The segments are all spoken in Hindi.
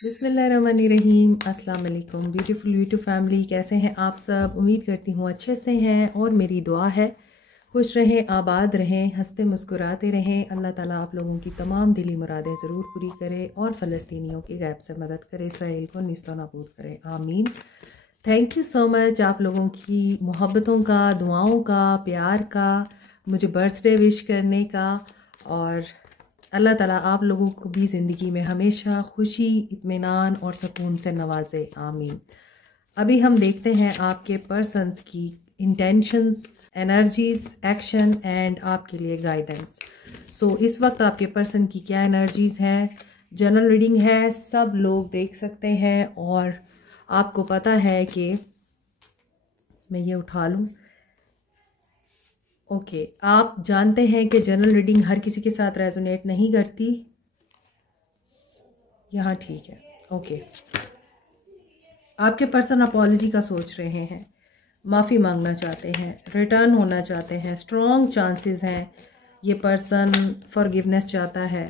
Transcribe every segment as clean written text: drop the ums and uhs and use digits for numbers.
बिस्मिल्लाहिर्रहमानिर्रहीम। अस्सलाम वालेकुम ब्यूटीफुल यूट्यूब फैमिली, कैसे हैं आप सब? उम्मीद करती हूँ अच्छे से हैं और मेरी दुआ है खुश रहें, आबाद रहें, हंसते मुस्कुराते रहें। अल्लाह ताला आप लोगों की तमाम दिली मुरादें ज़रूर पूरी करे और फ़लस्तीनियों की गैब से मदद करे, इसराइल को निस्तो नाबूद करे, आमीन। थैंक यू सो मच आप लोगों की मोहब्बतों का, दुआओं का, प्यार का, मुझे बर्थडे विश करने का। और अल्लाह ताला आप लोगों को भी ज़िंदगी में हमेशा खुशी, इत्मीनान और सुकून से नवाजे, आमीन। अभी हम देखते हैं आपके पर्सन्स की इंटेंशंस, एनर्जीज, एक्शन एंड आपके लिए गाइडेंस। सो इस वक्त आपके पर्सन की क्या एनर्जीज हैं? जनरल रीडिंग है, सब लोग देख सकते हैं और आपको पता है कि मैं ये उठा लूँ। ओके, आप जानते हैं कि जनरल रीडिंग हर किसी के साथ रेजोनेट नहीं करती। यहाँ ठीक है, ओके। आपके पर्सन अपॉलजी का सोच रहे हैं, माफ़ी मांगना चाहते हैं, रिटर्न होना चाहते हैं, स्ट्रॉन्ग चांसेस हैं। ये पर्सन फॉरगिवनेस चाहता है,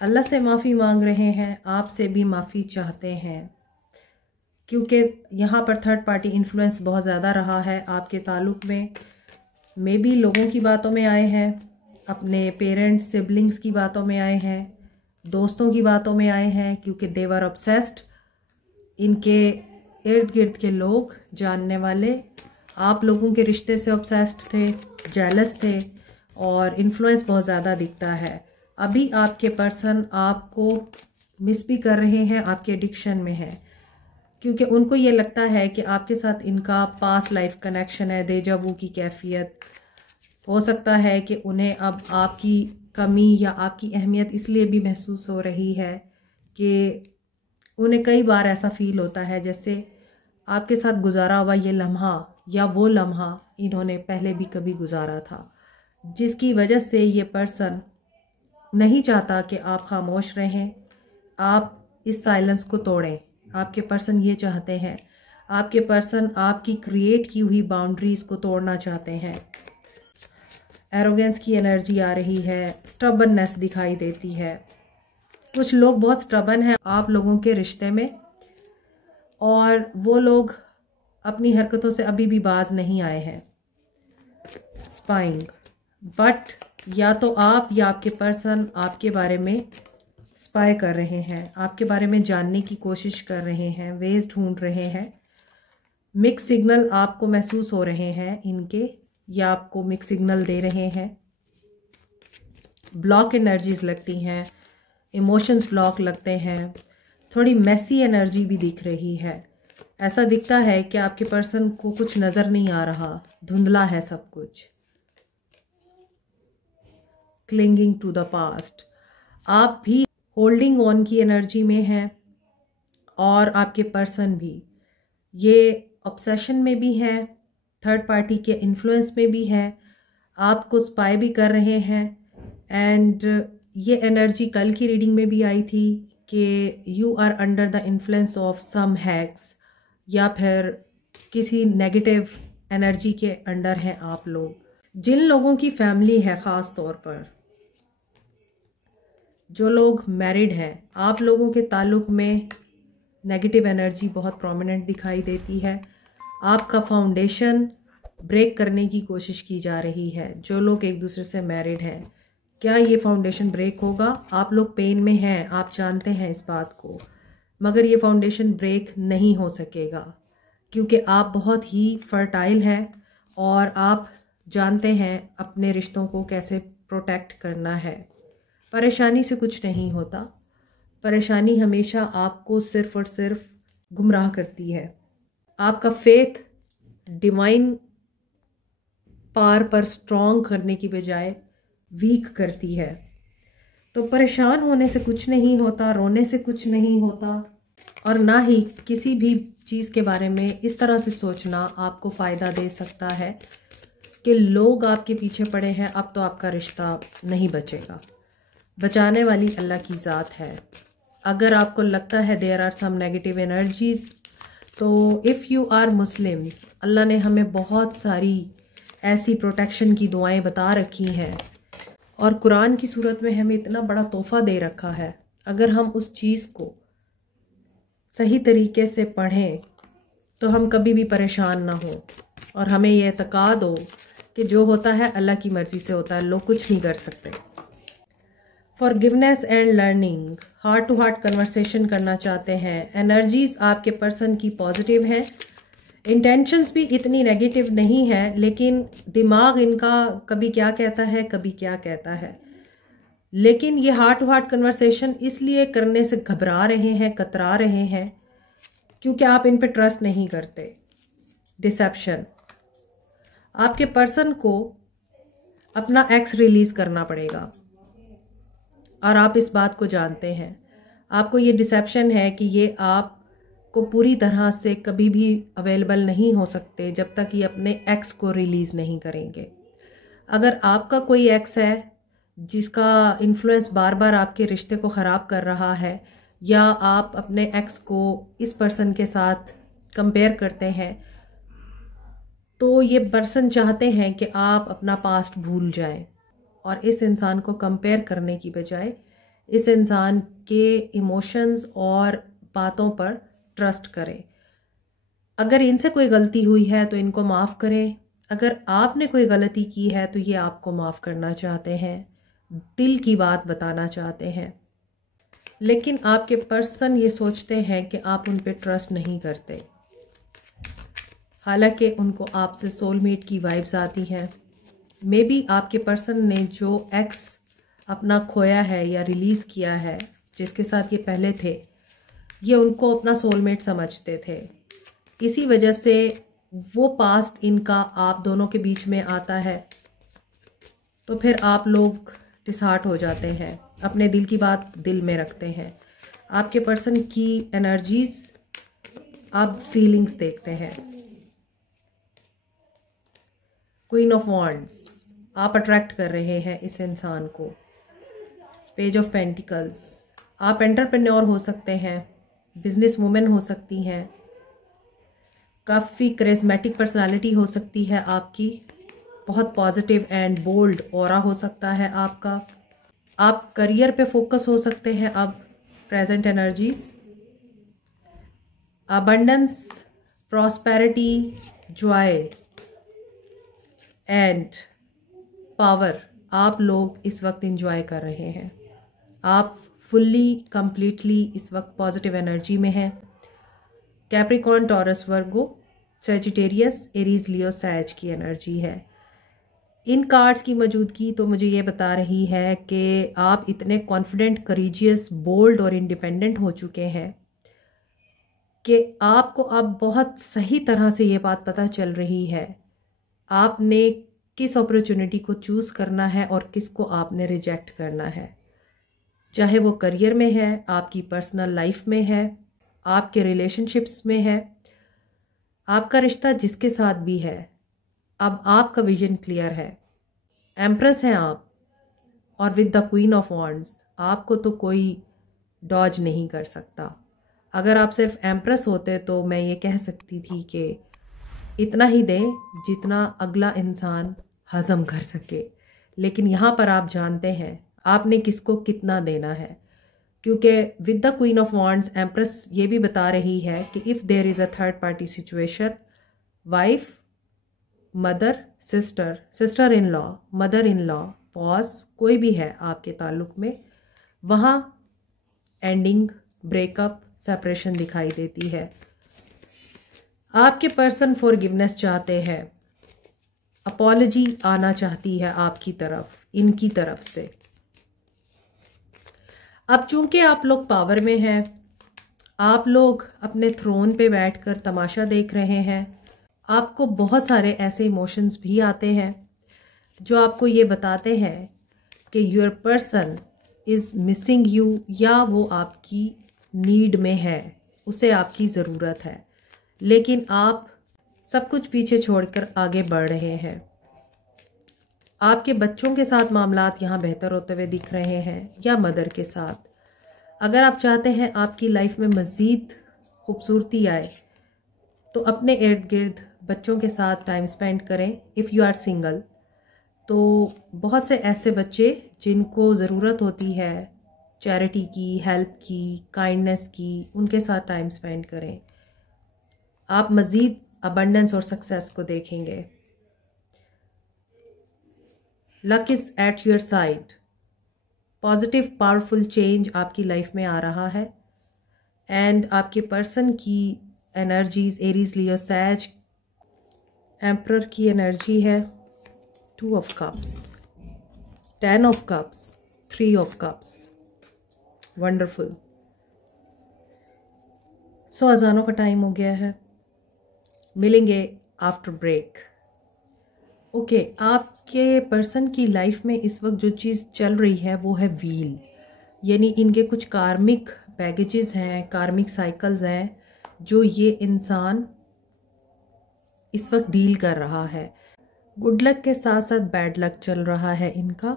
अल्लाह से माफ़ी मांग रहे हैं, आपसे भी माफ़ी चाहते हैं, क्योंकि यहाँ पर थर्ड पार्टी इन्फ्लुएंस बहुत ज़्यादा रहा है आपके ताल्लुक़ में। मे बी लोगों की बातों में आए हैं, अपने पेरेंट्स, सिबलिंग्स की बातों में आए हैं, दोस्तों की बातों में आए हैं, क्योंकि दे वर ऑब्सेस्ड। इनके इर्द गिर्द के लोग, जानने वाले, आप लोगों के रिश्ते से ऑब्सेस्ड थे, जेलस थे और इन्फ्लुएंस बहुत ज़्यादा दिखता है। अभी आपके पर्सन आपको मिस भी कर रहे हैं, आपके एडिक्शन में है, क्योंकि उनको ये लगता है कि आपके साथ इनका पास्ट लाइफ कनेक्शन है, देजा वू की कैफियत। हो सकता है कि उन्हें अब आपकी कमी या आपकी अहमियत इसलिए भी महसूस हो रही है कि उन्हें कई बार ऐसा फ़ील होता है जैसे आपके साथ गुजारा हुआ ये लम्हा या वो लम्हा इन्होंने पहले भी कभी गुजारा था, जिसकी वजह से ये पर्सन नहीं चाहता कि आप खामोश रहें, आप इस साइलेंस को तोड़ें। आपके पर्सन ये चाहते हैं, आपके पर्सन आपकी क्रिएट की हुई बाउंड्रीज़ को तोड़ना चाहते हैं। एरोगेंस की एनर्जी आ रही है, स्टबननेस दिखाई देती है। कुछ लोग बहुत स्टबन हैं आप लोगों के रिश्ते में और वो लोग अपनी हरकतों से अभी भी बाज नहीं आए हैं। स्पाइंग, बट या तो आप या आपके पर्सन आपके बारे में स्पाई कर रहे हैं, आपके बारे में जानने की कोशिश कर रहे हैं, वेज ढूंढ रहे हैं। मिक्स सिग्नल आपको महसूस हो रहे हैं इनके, या आपको मिक्स सिग्नल दे रहे हैं। ब्लॉक एनर्जीज लगती हैं, इमोशंस ब्लॉक लगते हैं, थोड़ी मैसी एनर्जी भी दिख रही है। ऐसा दिखता है कि आपके पर्सन को कुछ नज़र नहीं आ रहा, धुंधला है सब कुछ। क्लिंगिंग टू द पास्ट, आप भी होल्डिंग ऑन की एनर्जी में हैं और आपके पर्सन भी ये ऑब्सेशन में भी हैं, थर्ड पार्टी के इन्फ्लुएंस में भी हैं, आपको स्पाई भी कर रहे हैं। एंड ये एनर्जी कल की रीडिंग में भी आई थी कि you are under the influence of some hexes, या फिर किसी नेगेटिव एनर्जी के अंडर हैं आप लोग। जिन लोगों की फैमिली है, ख़ास तौर पर जो लोग मैरिड हैं, आप लोगों के ताल्लुक़ में नेगेटिव एनर्जी बहुत प्रोमिनेंट दिखाई देती है। आपका फाउंडेशन ब्रेक करने की कोशिश की जा रही है। जो लोग एक दूसरे से मैरिड हैं, क्या ये फाउंडेशन ब्रेक होगा? आप लोग पेन में हैं, आप जानते हैं इस बात को, मगर ये फाउंडेशन ब्रेक नहीं हो सकेगा, क्योंकि आप बहुत ही फर्टाइल हैं और आप जानते हैं अपने रिश्तों को कैसे प्रोटेक्ट करना है। परेशानी से कुछ नहीं होता, परेशानी हमेशा आपको सिर्फ़ और सिर्फ गुमराह करती है। आपका फेथ डिवाइन पार पर स्ट्रॉन्ग करने की बजाय वीक करती है। तो परेशान होने से कुछ नहीं होता, रोने से कुछ नहीं होता, और ना ही किसी भी चीज़ के बारे में इस तरह से सोचना आपको फ़ायदा दे सकता है कि लोग आपके पीछे पड़े हैं, अब तो आपका रिश्ता नहीं बचेगा। बचाने वाली अल्लाह की ज़ात है। अगर आपको लगता है there are some negative energies, तो इफ़ यू आर मुस्लिम्स, अल्लाह ने हमें बहुत सारी ऐसी प्रोटेक्शन की दुआएं बता रखी हैं और कुरान की सूरत में हमें इतना बड़ा तोहफ़ा दे रखा है। अगर हम उस चीज़ को सही तरीके से पढ़ें तो हम कभी भी परेशान ना हो, और हमें ये एतकाद हो कि जो होता है अल्लाह की मर्ज़ी से होता है, लोग कुछ नहीं कर सकते। Forgiveness and learning, heart to heart conversation करना चाहते हैं। एनर्जीज़ आपके पर्सन की पॉजिटिव है, इंटेंशंस भी इतनी नेगेटिव नहीं है, लेकिन दिमाग इनका कभी क्या कहता है कभी क्या कहता है। लेकिन ये हार्ट टू हार्ट कन्वर्सेशन इसलिए करने से घबरा रहे हैं, कतरा रहे हैं, क्योंकि आप इन पे ट्रस्ट नहीं करते। डिसेप्शन, आपके पर्सन को अपना एक्स रिलीज़ करना पड़ेगा और आप इस बात को जानते हैं। आपको ये डिसेप्शन है कि ये आपको पूरी तरह से कभी भी अवेलेबल नहीं हो सकते जब तक ये अपने एक्स को रिलीज़ नहीं करेंगे। अगर आपका कोई एक्स है जिसका इन्फ्लुएंस बार बार आपके रिश्ते को ख़राब कर रहा है, या आप अपने एक्स को इस पर्सन के साथ कंपेयर करते हैं, तो ये पर्सन चाहते हैं कि आप अपना पास्ट भूल जाएं और इस इंसान को कंपेयर करने की बजाय इस इंसान के इमोशंस और बातों पर ट्रस्ट करें। अगर इनसे कोई गलती हुई है तो इनको माफ़ करें, अगर आपने कोई गलती की है तो ये आपको माफ़ करना चाहते हैं, दिल की बात बताना चाहते हैं। लेकिन आपके पर्सन ये सोचते हैं कि आप उन पे ट्रस्ट नहीं करते, हालांकि उनको आपसे सोलमेट की वाइब्स आती हैं। मे बी आपके पर्सन ने जो एक्स अपना खोया है या रिलीज़ किया है, जिसके साथ ये पहले थे, ये उनको अपना सोलमेट समझते थे। इसी वजह से वो पास्ट इनका आप दोनों के बीच में आता है, तो फिर आप लोग डिसहार्ट हो जाते हैं, अपने दिल की बात दिल में रखते हैं। आपके पर्सन की एनर्जीज़ आप फीलिंग्स देखते हैं। क्वीन ऑफ वॉन्ड्स, आप अट्रैक्ट कर रहे हैं इस इंसान को। पेज ऑफ पेंटिकल्स, आप एंटरप्रेन्योर हो सकते हैं, बिजनेस वुमेन हो सकती हैं, काफ़ी करिश्मेटिक पर्सनालिटी हो सकती है आपकी, बहुत पॉजिटिव एंड बोल्ड ऑरा हो सकता है आपका। आप करियर पे फोकस हो सकते हैं अब, present energies. Abundance, prosperity, Joy and power आप लोग इस वक्त इंजॉय कर रहे हैं। आप फुल्ली कंप्लीटली इस वक्त पॉजिटिव एनर्जी में हैं। कैप्रिकॉर्न, टॉरस, वर्गो, सैजिटेरियस, एरीज, लियो, सैज की एनर्जी है। इन कार्ड्स की मौजूदगी तो मुझे ये बता रही है कि आप इतने कॉन्फिडेंट, करेजियस, बोल्ड और इंडिपेंडेंट हो चुके हैं कि आपको अब बहुत सही तरह से ये बात पता चल रही है आपने किस अपॉर्चुनिटी को चूज़ करना है और किसको आपने रिजेक्ट करना है। चाहे वो करियर में है, आपकी पर्सनल लाइफ में है, आपके रिलेशनशिप्स में है, आपका रिश्ता जिसके साथ भी है, अब आपका विजन क्लियर है। एम्प्रेस हैं आप, और with the queen of wands आपको तो कोई डॉज नहीं कर सकता। अगर आप सिर्फ एम्प्रेस होते तो मैं ये कह सकती थी कि इतना ही दें जितना अगला इंसान हज़म कर सके, लेकिन यहाँ पर आप जानते हैं आपने किसको कितना देना है, क्योंकि with the queen of wands empress ये भी बता रही है कि if there is a third party situation, wife, mother, sister, sister in law, mother in law, boss, कोई भी है आपके ताल्लुक़ में, वहाँ एंडिंग, ब्रेकअप, सेपरेशन दिखाई देती है। आपके पर्सन फॉरगिवनेस चाहते हैं, अपॉलजी आना चाहती है आपकी तरफ, इनकी तरफ से। अब चूंकि आप लोग पावर में हैं, आप लोग अपने थ्रोन पे बैठकर तमाशा देख रहे हैं, आपको बहुत सारे ऐसे इमोशंस भी आते हैं जो आपको ये बताते हैं कि your person is missing you, या वो आपकी नीड में है, उसे आपकी ज़रूरत है, लेकिन आप सब कुछ पीछे छोड़कर आगे बढ़ रहे हैं। आपके बच्चों के साथ मामलात यहाँ बेहतर होते हुए दिख रहे हैं, या मदर के साथ। अगर आप चाहते हैं आपकी लाइफ में मज़ीद खूबसूरती आए तो अपने इर्द गिर्द बच्चों के साथ टाइम स्पेंड करें। इफ़ यू आर सिंगल तो बहुत से ऐसे बच्चे जिनको ज़रूरत होती है चैरिटी की, हेल्प की, काइंडनेस की, उनके साथ टाइम स्पेंड करें। आप मज़ीद अबंडेंस और सक्सेस को देखेंगे। Luck is at your side. Positive powerful change आपकी लाइफ में आ रहा है। एंड आपके पर्सन की एनर्जीज एरीज, लियो, सैज, एम्परर की एनर्जी है 2 of cups, 10 of cups, 3 of cups. Wonderful. So अजानों का टाइम हो गया है, मिलेंगे आफ्टर ब्रेक। ओके, आपके पर्सन की लाइफ में इस वक्त जो चीज़ चल रही है वो है व्हील, यानी इनके कुछ कार्मिक बैगेजेस हैं, कार्मिक साइकिल्स हैं जो ये इंसान इस वक्त डील कर रहा है। गुड लक के साथ साथ बैड लक चल रहा है इनका,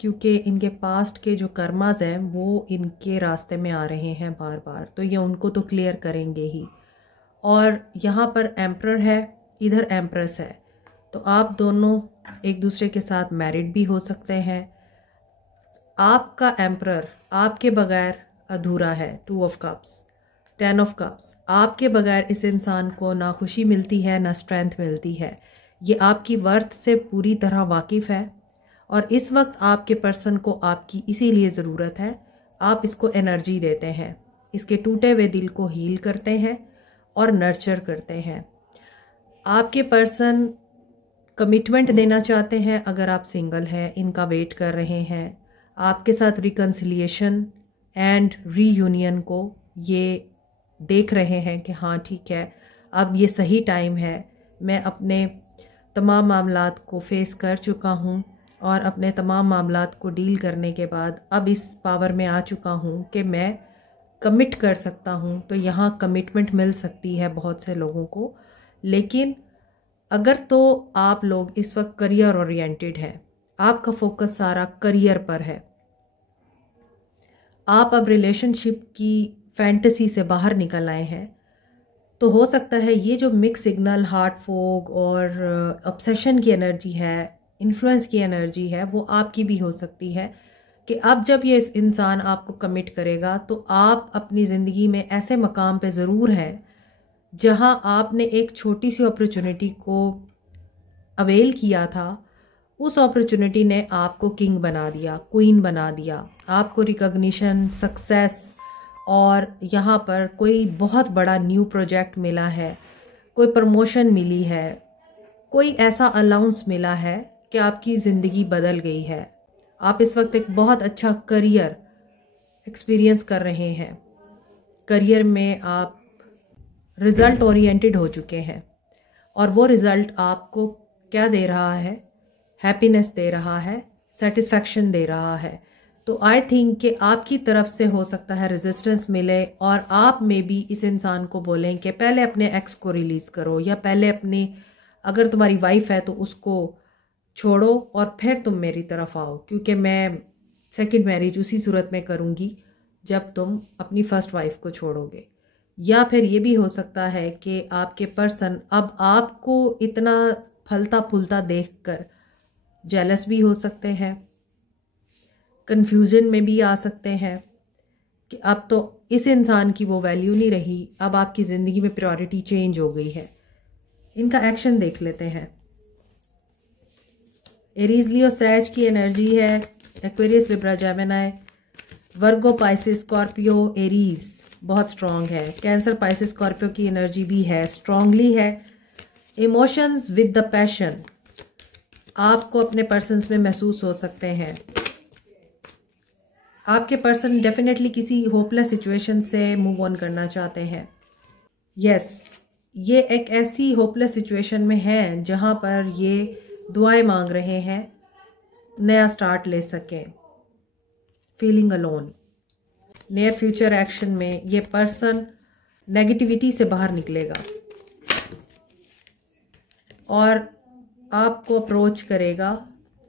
क्योंकि इनके पास्ट के जो कर्मास हैं वो इनके रास्ते में आ रहे हैं बार बार, तो ये उनको तो क्लियर करेंगे ही। और यहाँ पर एम्परर है, इधर एम्प्रेस है, तो आप दोनों एक दूसरे के साथ मैरिड भी हो सकते हैं। आपका एम्परर आपके बगैर अधूरा है, 2 ऑफ कप्स, 10 ऑफ कप्स। आपके बगैर इस इंसान को ना खुशी मिलती है ना स्ट्रेंथ मिलती है। ये आपकी वर्थ से पूरी तरह वाकिफ़ है और इस वक्त आपके पर्सन को आपकी इसीलिए ज़रूरत है। आप इसको एनर्जी देते हैं, इसके टूटे हुए दिल को हील करते हैं और नर्चर करते हैं। आपके पर्सन कमिटमेंट देना चाहते हैं, अगर आप सिंगल हैं, इनका वेट कर रहे हैं। आपके साथ रिकन्सिलिएशन एंड रीयूनियन को ये देख रहे हैं कि हाँ ठीक है, अब ये सही टाइम है। मैं अपने तमाम मामलात को फेस कर चुका हूँ और अपने तमाम मामलात को डील करने के बाद अब इस पावर में आ चुका हूँ कि मैं कमिट कर सकता हूँ। तो यहाँ कमिटमेंट मिल सकती है बहुत से लोगों को। लेकिन अगर तो आप लोग इस वक्त करियर ओरिएंटेड हैं, आपका फोकस सारा करियर पर है, आप अब रिलेशनशिप की फैंटेसी से बाहर निकल आए हैं, तो हो सकता है ये जो मिक्स सिग्नल, हार्ट फोग और ऑब्सेशन की एनर्जी है, इन्फ्लुएंस की एनर्जी है, वो आपकी भी हो सकती है कि अब जब ये इंसान आपको कमिट करेगा तो आप अपनी ज़िंदगी में ऐसे मकाम पे ज़रूर हैं जहां आपने एक छोटी सी अपॉर्चुनिटी को अवेल किया था। उस अपॉर्चुनिटी ने आपको किंग बना दिया, क्वीन बना दिया। आपको रिकॉग्निशन, सक्सेस और यहाँ पर कोई बहुत बड़ा न्यू प्रोजेक्ट मिला है, कोई प्रमोशन मिली है, कोई ऐसा अलाउंस मिला है कि आपकी ज़िंदगी बदल गई है। आप इस वक्त एक बहुत अच्छा करियर एक्सपीरियंस कर रहे हैं। करियर में आप रिज़ल्ट ओरिएंटेड हो चुके हैं और वो रिज़ल्ट आपको क्या दे रहा है? हैप्पीनेस दे रहा है, सेटिस्फैक्शन दे रहा है। तो आई थिंक कि आपकी तरफ से हो सकता है रेजिस्टेंस मिले और आप में भी इस इंसान को बोलें कि पहले अपने एक्स को रिलीज़ करो, या पहले अपनी, अगर तुम्हारी वाइफ है तो उसको छोड़ो और फिर तुम मेरी तरफ आओ, क्योंकि मैं सेकंड मैरिज उसी सूरत में करूँगी जब तुम अपनी फ़र्स्ट वाइफ को छोड़ोगे। या फिर ये भी हो सकता है कि आपके पर्सन अब आपको इतना फलता फूलता देखकर जेलस भी हो सकते हैं, कन्फ्यूजन में भी आ सकते हैं कि अब तो इस इंसान की वो वैल्यू नहीं रही, अब आपकी ज़िंदगी में प्रायोरिटी चेंज हो गई है। इनका एक्शन देख लेते हैं। एरीज, लियो, सैज की एनर्जी है, एक्वेरियस, लिब्रा, जेमिनी, वर्गो, पाइसिस, स्कॉर्पियो, एरीज बहुत स्ट्रॉन्ग है। कैंसर, पाइसिस, स्कॉर्पियो की एनर्जी भी है, स्ट्रॉन्गली है। इमोशंस विद द पैशन आपको अपने पर्सन्स में महसूस हो सकते हैं। आपके पर्सन डेफिनेटली किसी होपलेस सिचुएशन से मूव ऑन करना चाहते हैं। यस, ये एक ऐसी होपलेस सिचुएशन में हैं जहां पर ये दुआएं मांग रहे हैं नया स्टार्ट ले सकें। Feeling alone. Near future action में ये पर्सन नेगेटिविटी से बाहर निकलेगा और आपको अप्रोच करेगा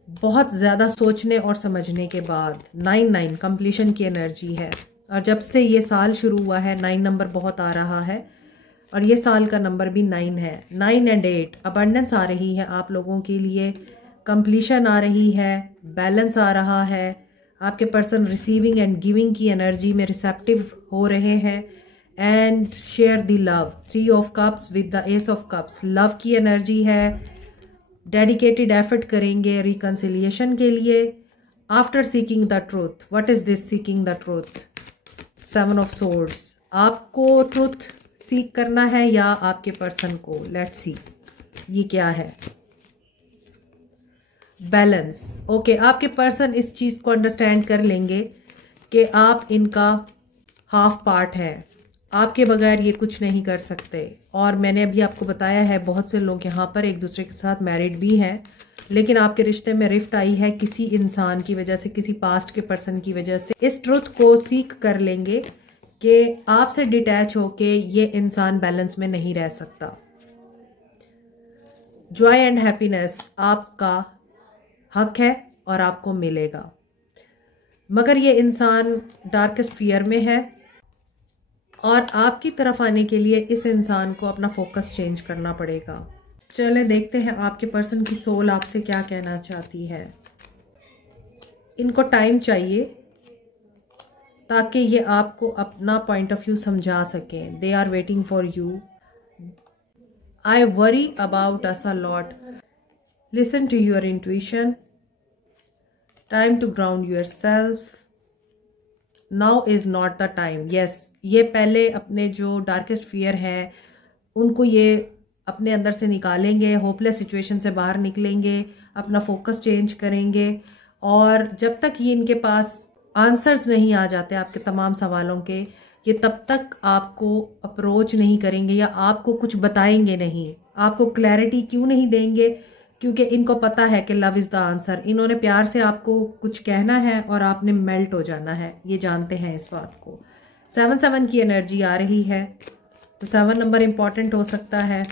बहुत ज़्यादा सोचने और समझने के बाद। 9 कंप्लीशन की एनर्जी है और जब से ये साल शुरू हुआ है 9 नंबर बहुत आ रहा है और ये साल का नंबर भी 9 है। 9 एंड 8 अबंडेंस आ रही है आप लोगों के लिए, कंप्लीशन आ रही है, बैलेंस आ रहा है, आपके पर्सन रिसीविंग एंड गिविंग की एनर्जी में रिसेप्टिव हो रहे हैं and share the love. 3 of cups with the S of cups, love की एनर्जी है। डेडिकेटेड एफर्ट करेंगे रिकन्सिलिएशन के लिए। After seeking the truth, what is this seeking the truth? 7 of swords, आपको ट्रूथ सीख करना है या आपके पर्सन को? लेट्स सी ये क्या है। बैलेंस, ओके, आपके पर्सन इस चीज़ को अंडरस्टैंड कर लेंगे कि आप इनका हाफ पार्ट है, आपके बगैर ये कुछ नहीं कर सकते। और मैंने अभी आपको बताया है बहुत से लोग यहाँ पर एक दूसरे के साथ मैरिड भी हैं, लेकिन आपके रिश्ते में रिफ्ट आई है किसी इंसान की वजह से, किसी पास्ट के पर्सन की वजह से। इस ट्रुथ को सीख कर लेंगे कि आपसे डिटैच होके ये इंसान बैलेंस में नहीं रह सकता। जॉय एंड हैप्पीनेस आपका हक है और आपको मिलेगा, मगर ये इंसान डार्केस्ट फियर में है और आपकी तरफ आने के लिए इस इंसान को अपना फोकस चेंज करना पड़ेगा। चलें देखते हैं आपके पर्सन की सोल आपसे क्या कहना चाहती है। इनको टाइम चाहिए ताकि ये आपको अपना पॉइंट ऑफ व्यू समझा सकें। They are waiting for you. I worry about us a lot. Listen to your intuition. Time to ground yourself. Now is not the time. Yes, ये पहले अपने जो डार्केस्ट फियर है उनको ये अपने अंदर से निकालेंगे, होपलेस सिचुएशन से बाहर निकलेंगे, अपना फोकस चेंज करेंगे। और जब तक ये इनके पास आंसर्स नहीं आ जाते आपके तमाम सवालों के, ये तब तक आपको अप्रोच नहीं करेंगे या आपको कुछ बताएंगे नहीं। आपको क्लैरिटी क्यों नहीं देंगे? क्योंकि इनको पता है कि लव इज़ द आंसर। इन्होंने प्यार से आपको कुछ कहना है और आपने मेल्ट हो जाना है, ये जानते हैं इस बात को। 7 की एनर्जी आ रही है, तो 7 नंबर इम्पॉर्टेंट हो सकता है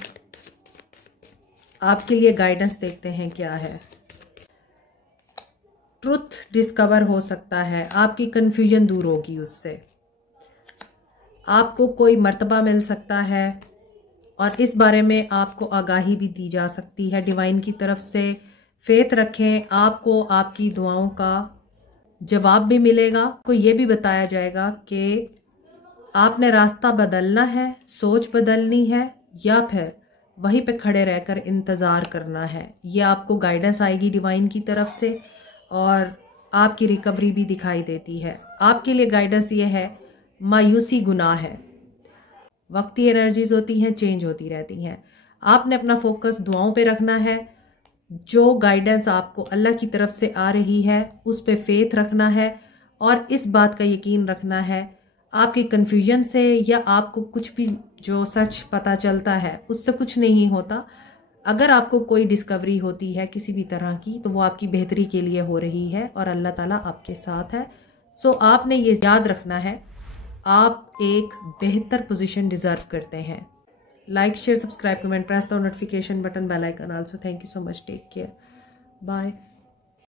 आपके लिए। गाइडेंस देखते हैं क्या है। ट्रुथ डिस्कवर हो सकता है, आपकी कन्फ्यूजन दूर होगी उससे। आपको कोई मर्तबा मिल सकता है और इस बारे में आपको आगाही भी दी जा सकती है डिवाइन की तरफ से। फेथ रखें, आपको आपकी दुआओं का जवाब भी मिलेगा। को ये भी बताया जाएगा कि आपने रास्ता बदलना है, सोच बदलनी है, या फिर वहीं पे खड़े रहकर इंतज़ार करना है। ये आपको गाइडेंस आएगी डिवाइन की तरफ से और आपकी रिकवरी भी दिखाई देती है। आपके लिए गाइडेंस ये है, मायूसी गुनाह है। वक्ती एनर्जीज होती हैं, चेंज होती रहती हैं। आपने अपना फोकस दुआओं पे रखना है। जो गाइडेंस आपको अल्लाह की तरफ से आ रही है उस पे फेथ रखना है और इस बात का यकीन रखना है आपकी कन्फ्यूजन से या आपको कुछ भी जो सच पता चलता है उससे कुछ नहीं होता। अगर आपको कोई डिस्कवरी होती है किसी भी तरह की तो वो आपकी बेहतरी के लिए हो रही है और अल्लाह ताला आपके साथ है। सो आपने ये याद रखना है, आप एक बेहतर पोजीशन डिज़र्व करते हैं। Like, share, subscribe, comment, press the notification button, bell icon also. Thank you so much, take care, bye.